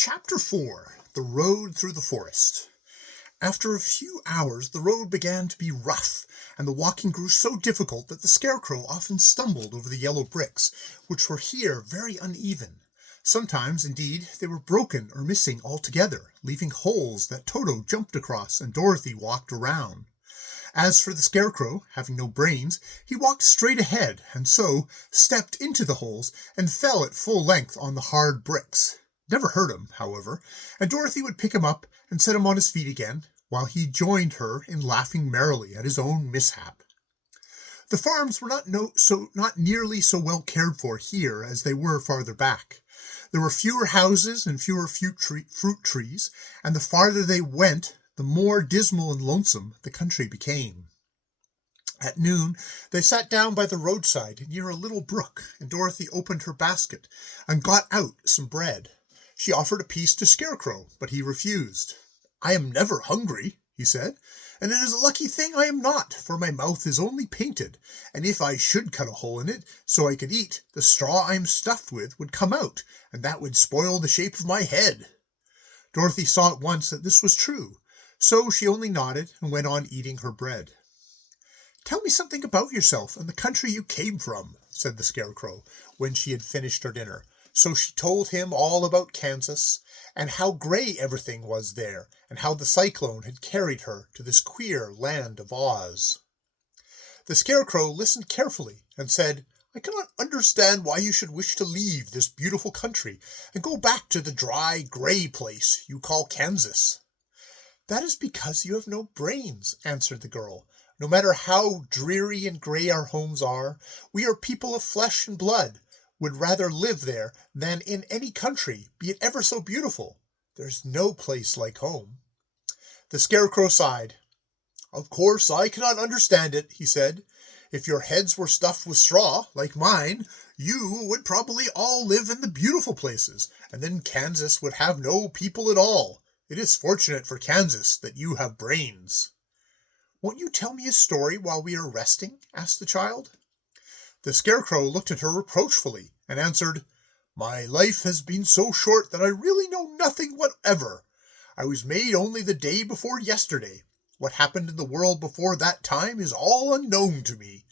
Chapter 4 The Road Through the Forest. After a few hours the road began to be rough, and the walking grew so difficult that the Scarecrow often stumbled over the yellow bricks, which were here very uneven. Sometimes, indeed, they were broken or missing altogether, leaving holes that Toto jumped across and Dorothy walked around. As for the Scarecrow, having no brains, he walked straight ahead, and so stepped into the holes and fell at full length on the hard bricks. Never hurt him, however, and Dorothy would pick him up and set him on his feet again, while he joined her in laughing merrily at his own mishap. The farms were not nearly so well cared for here as they were farther back. There were fewer houses and fewer fruit trees, and the farther they went, the more dismal and lonesome the country became. At noon they sat down by the roadside near a little brook, and Dorothy opened her basket and got out some bread. She offered a piece to Scarecrow, but he refused. "I am never hungry," he said, "and it is a lucky thing I am not, for my mouth is only painted, and if I should cut a hole in it so I could eat, the straw I am stuffed with would come out, and that would spoil the shape of my head." Dorothy saw at once that this was true, so she only nodded and went on eating her bread. "Tell me something about yourself and the country you came from," said the Scarecrow, when she had finished her dinner. So she told him all about Kansas, and how gray everything was there, and how the cyclone had carried her to this queer land of Oz. The Scarecrow listened carefully and said, "I cannot understand why you should wish to leave this beautiful country and go back to the dry, gray place you call Kansas." "That is because you have no brains," answered the girl. "No matter how dreary and gray our homes are, we are people of flesh and blood, would rather live there than in any country, be it ever so beautiful. There's no place like home." The Scarecrow sighed. "Of course I cannot understand it," he said. "If your heads were stuffed with straw, like mine, you would probably all live in the beautiful places, and then Kansas would have no people at all. It is fortunate for Kansas that you have brains." "Won't you tell me a story while we are resting?" asked the child. The Scarecrow looked at her reproachfully and answered, "My life has been so short that I really know nothing whatever. I was made only the day before yesterday. What happened in the world before that time is all unknown to me.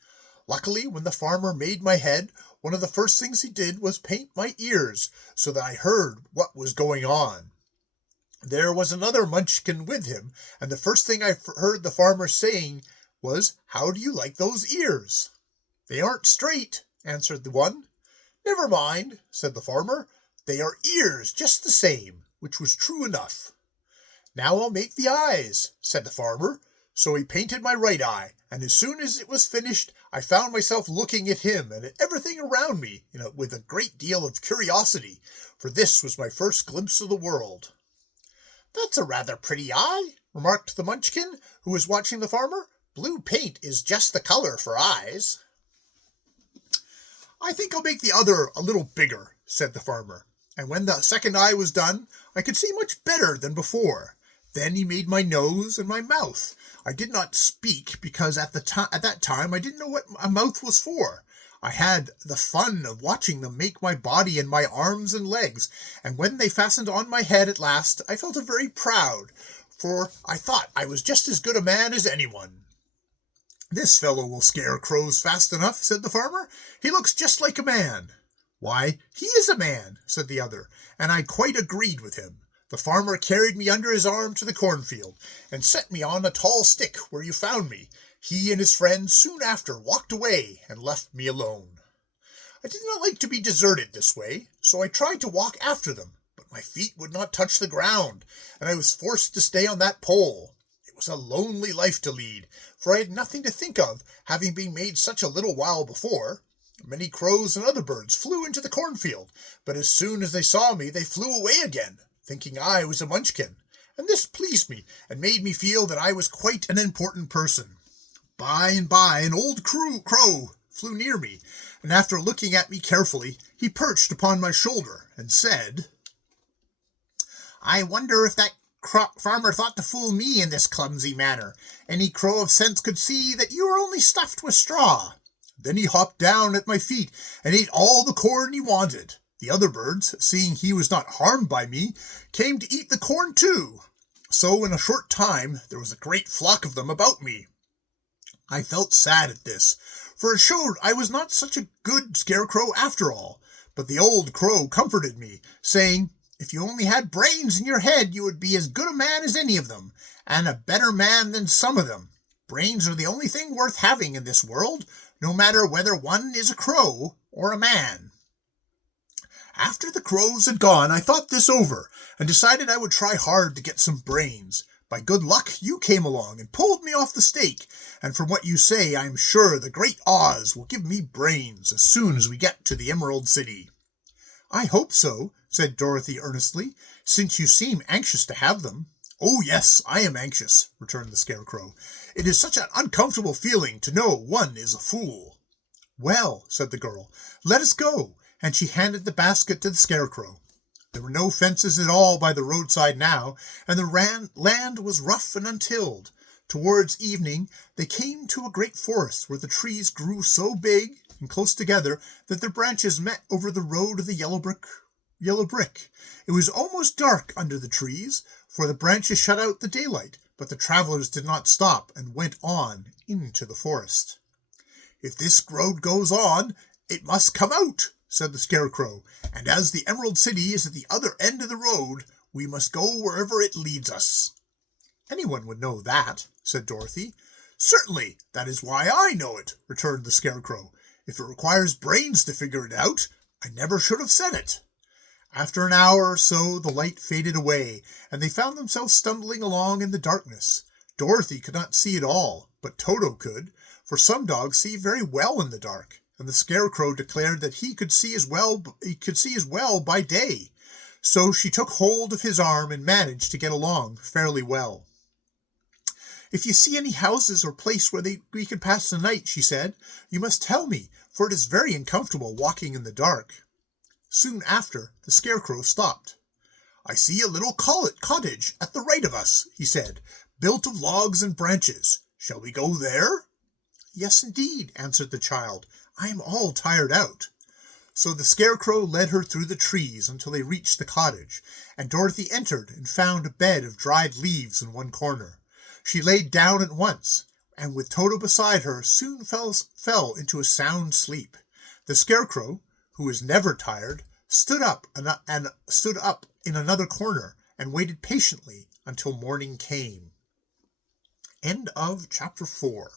Luckily, when the farmer made my head, one of the first things he did was paint my ears, so that I heard what was going on. There was another Munchkin with him, and the first thing I heard the farmer saying was, 'How do you like those ears?' 'They aren't straight,' answered the one. 'Never mind,' said the farmer. 'They are ears just the same,' which was true enough. 'Now I'll make the eyes,' said the farmer. So he painted my right eye, and as soon as it was finished I found myself looking at him and at everything around me with a great deal of curiosity, for this was my first glimpse of the world." "That's a rather pretty eye," remarked the Munchkin, who was watching the farmer. "Blue paint is just the color for eyes." "I think I'll make the other a little bigger," said the farmer, and when the second eye was done I could see much better than before. Then he made my nose and my mouth. I did not speak, because at that time I didn't know what a mouth was for. I had the fun of watching them make my body and my arms and legs, and when they fastened on my head at last I felt very proud, for I thought I was just as good a man as anyone. "This fellow will scare crows fast enough," said the farmer. "He looks just like a man." "Why, he is a man," said the other, and I quite agreed with him. The farmer carried me under his arm to the cornfield, and set me on a tall stick where you found me. He and his friend soon after walked away and left me alone. I did not like to be deserted this way, so I tried to walk after them, but my feet would not touch the ground, and I was forced to stay on that pole. It was a lonely life to lead, for I had nothing to think of, having been made such a little while before. Many crows and other birds flew into the cornfield, but as soon as they saw me they flew away again, thinking I was a Munchkin, and this pleased me and made me feel that I was quite an important person. By and by an old crow flew near me, and after looking at me carefully, he perched upon my shoulder and said, "I wonder if that farmer thought to fool me in this clumsy manner. Any crow of sense could see that you were only stuffed with straw." Then he hopped down at my feet and ate all the corn he wanted. The other birds, seeing he was not harmed by me, came to eat the corn too. So in a short time there was a great flock of them about me. I felt sad at this, for it showed I was not such a good scarecrow after all. But the old crow comforted me, saying, "If you only had brains in your head, you would be as good a man as any of them, and a better man than some of them. Brains are the only thing worth having in this world, no matter whether one is a crow or a man." After the crows had gone, I thought this over, and decided I would try hard to get some brains. By good luck, you came along and pulled me off the stake, and from what you say, I am sure the great Oz will give me brains as soon as we get to the Emerald City. "I hope so," said Dorothy earnestly, "since you seem anxious to have them." "Oh, yes, I am anxious," returned the Scarecrow. "It is such an uncomfortable feeling to know one is a fool." "Well," said the girl, "let us go," and she handed the basket to the Scarecrow. There were no fences at all by the roadside now, and the land was rough and untilled. Towards evening they came to a great forest where the trees grew so big and close together that their branches met over the road of the yellow brick. It was almost dark under the trees, for the branches shut out the daylight, but the travelers did not stop and went on into the forest. "If this road goes on, it must come out," said the Scarecrow, "and as the Emerald City is at the other end of the road, we must go wherever it leads us." "Anyone would know that," said Dorothy. "Certainly, that is why I know it," returned the Scarecrow. "If it requires brains to figure it out, I never should have said it." After an hour or so the light faded away, and they found themselves stumbling along in the darkness. Dorothy could not see at all, but Toto could, for some dogs see very well in the dark, and the Scarecrow declared that he could see as well by day. So she took hold of his arm and managed to get along fairly well. "If you see any houses or place where we can pass the night," she said, "you must tell me, for it is very uncomfortable walking in the dark." Soon after, the Scarecrow stopped. "I see a little cottage at the right of us," he said, "built of logs and branches. Shall we go there?" "Yes, indeed," answered the child. "I am all tired out." So the Scarecrow led her through the trees until they reached the cottage, and Dorothy entered and found a bed of dried leaves in one corner. She laid down at once, and with Toto beside her soon fell into a sound sleep. The Scarecrow, who was never tired, stood up in another corner and waited patiently until morning came. End of chapter 4.